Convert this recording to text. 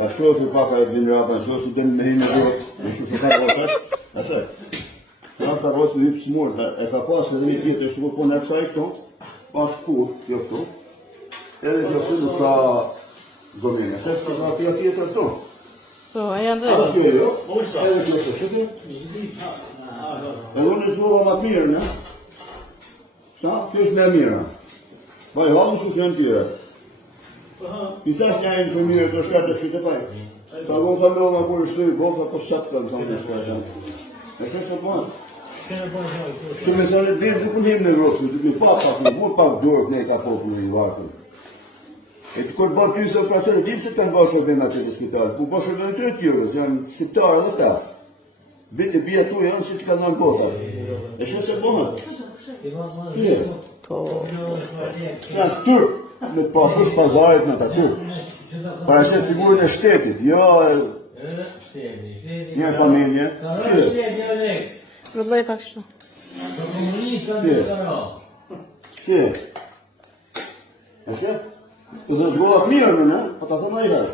Ta shofi paka e Binrata, në shofi den me hinë e në shu ka rosat, asaj. Ka ta rosë me hypë smurë, e ka pasë edhe një tjetër, shku po në kësaj këto, pa shkur, jo këto, edhe kjo këtu nuk ka domene, shef që ka pia tjetër këto. Po, a janë dhe? Atë kjo jo, edhe kjo këto, shëtë? Edhe unë e zhova ma të mirë, në? Sa? Kjo është me mirë. Vaj, halë që janë tjere. I thash një ajnë të mirë të shkate shkite faj. Ta go të me oma kur është të i bofa po qatë të në të shkate. E shkë që përnë? Që me thani të dhirë dukën him në rosë, dukën pak pak në mund pak dorë ne ka popën në i vartën. E të kërë bërë 20% dimë që kanë bërë shobena që të spitalë, ku bërë shobena të tjërës, janë shqiptarë dhe ta. Bitë bia tu janë që të kanë në bota. E shkë që përnë? Po. Janë tërë. Me pakush pazarit në taku. Para se figurën e shtetit, jo një familje. Vëllaj pak shtu. Shqe? E shqe? Të dhe zgohat mirë në, pa ta thëma i herë.